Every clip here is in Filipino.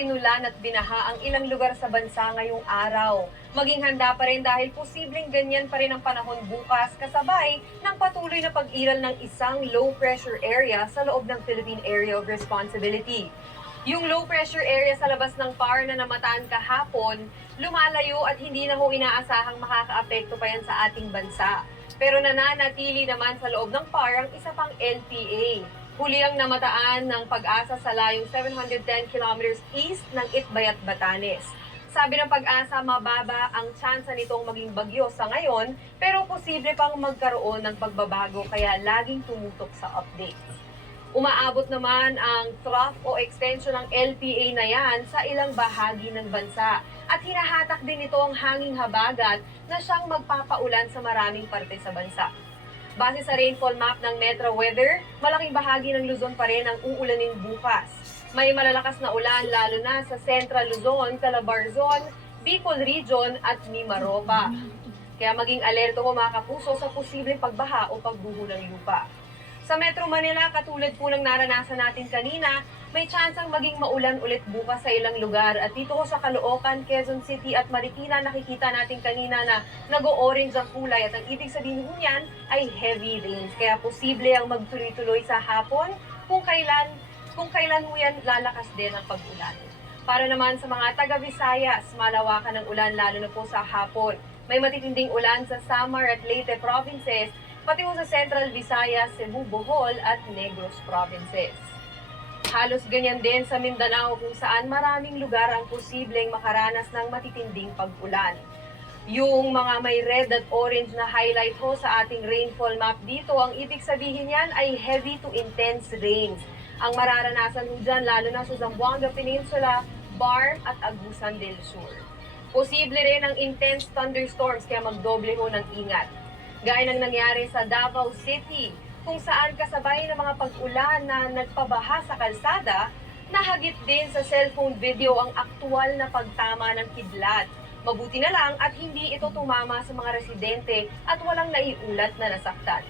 inulan at binaha ang ilang lugar sa bansa ngayong araw. Maging handa pa rin dahil posibleng ganyan pa rin ang panahon bukas kasabay ng patuloy na pag-iral ng isang low pressure area sa loob ng Philippine Area of Responsibility. Yung low pressure area sa labas ng PAR na namataan kahapon, lumalayo at hindi na ho inaasahang makakaapekto pa yan sa ating bansa. Pero nananatili naman sa loob ng PAR ang isa pang LPA. Huli ang namataan ng Pag-asa sa layong 710 kilometers east ng Itbayat, Batanes. Sabi ng Pag-asa, mababa ang tsansa nitong maging bagyo sa ngayon, pero posible pang magkaroon ng pagbabago kaya laging tumutok sa updates. Umaabot naman ang trough o extension ng LPA na yan sa ilang bahagi ng bansa. At hinahatak din ito ang hanging habagat na siyang magpapaulan sa maraming parte sa bansa. Base sa rainfall map ng Metro Weather, malaking bahagi ng Luzon pa rin ang uulanin bukas. May malalakas na ulan lalo na sa Central Luzon, Calabarzon, Bicol Region at Mimaropa. Kaya maging alerto ko mga kapuso sa posibleng pagbaha o pagguho ng lupa. Sa Metro Manila, katulad po ng naranasan natin kanina, may tsansang maging maulan ulit bukas sa ilang lugar. At dito ko sa Caloocan, Quezon City at Marikina, nakikita natin kanina na nag-o-orange ang kulay. At ang ibig sabihin po niyan ay heavy rains. Kaya posible ang magtuloy-tuloy sa hapon kung kailan mo yan lalakas din ang pag-ulan. Para naman sa mga taga-Visayas, malawakan ng ulan lalo na po sa hapon. May matitinding ulan sa Samar at Leyte provinces, pati po sa Central Visayas, Cebu, Bohol at Negros provinces. Halos ganyan din sa Mindanao kung saan maraming lugar ang posibleng makaranas ng matitinding pag-ulan. Yung mga may red at orange na highlight ho sa ating rainfall map dito, ang ibig sabihin yan ay heavy to intense rains. Ang mararanasan ho dyan lalo na sa Zamboanga Peninsula, Bar at Agusan del Sur. Posible rin ang intense thunderstorms kaya magdoble ho ng ingat. Gaya ng nangyari sa Davao City, kung saan kasabay ng mga pag-ulan na nagpabaha sa kalsada, nahagip din sa cellphone video ang aktual na pagtama ng kidlat. Mabuti na lang at hindi ito tumama sa mga residente at walang naiulat na nasaktan.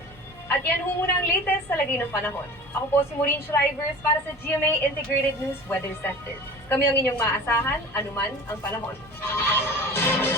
At yan ho muna ang latest sa lagay ng panahon. Ako po si Maureen Shrivers para sa GMA Integrated News Weather Center. Kami ang inyong maasahan, anuman ang panahon.